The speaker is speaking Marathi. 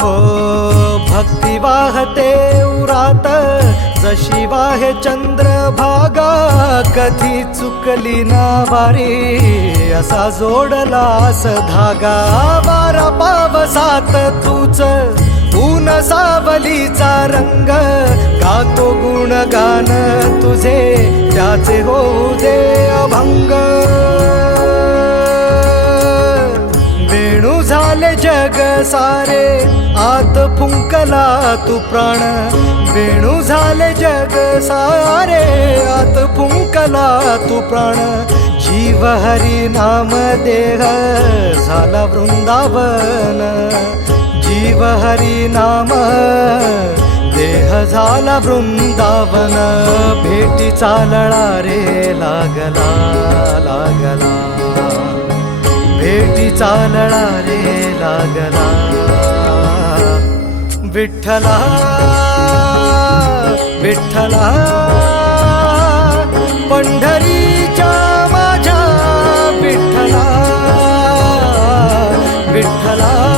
हो भक्ती वाहते उरात जशी वाहे चंद्रभागा, कधी चुकली ना वारी असा जोडलास धागा. वारा पावसात तूच ऊन सावलीचा रंग, गातो गुणगान तुझे त्याचे होऊ दे अभंग. वेणू झाले जग सारे आत फुंकला तू प्राण, वेणू झाले जग सारे आत फुंकला तू प्राण. जीव हरी नाम देह झाला वृंदावन, जीव हरी नाम देह झाला वृंदावन. भेटीचा लळा रे लागला लागला, भेटीचा लळा रे लागला. विठ्ठला विठ्ठला पंढरीच्या माझ्या विठ्ठला विठ्ठला.